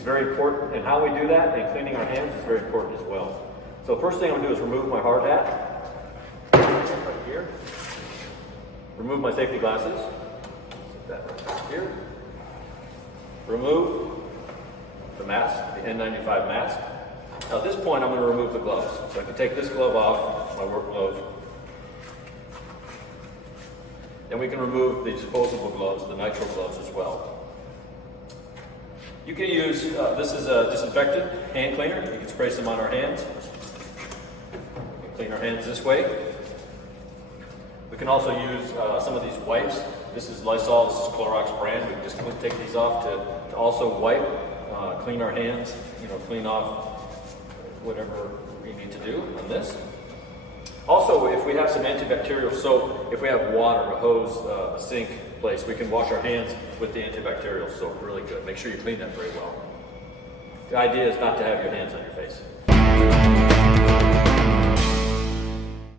is very important, and how we do that and cleaning our hands is very important as well. So first thing I'm going to do is remove my hard hat, right here. Remove my safety glasses, set that right here. Remove the mask, the N95 mask. Now at this point I'm going to remove the gloves. So I can take this glove off, my work glove. Then we can remove the disposable gloves, the nitrile gloves as well. You can use, this is a disinfectant hand cleaner. You can spray some on our hands. We can clean our hands this way. We can also use some of these wipes. This is Lysol, this is Clorox brand. We can just take these off to also wipe, clean our hands, clean off whatever we need to do on this. Also, if we have some antibacterial soap, if we have water, a hose, a sink place, we can wash our hands with the antibacterial soap really good. Make sure you clean that very well. The idea is not to have your hands on your face.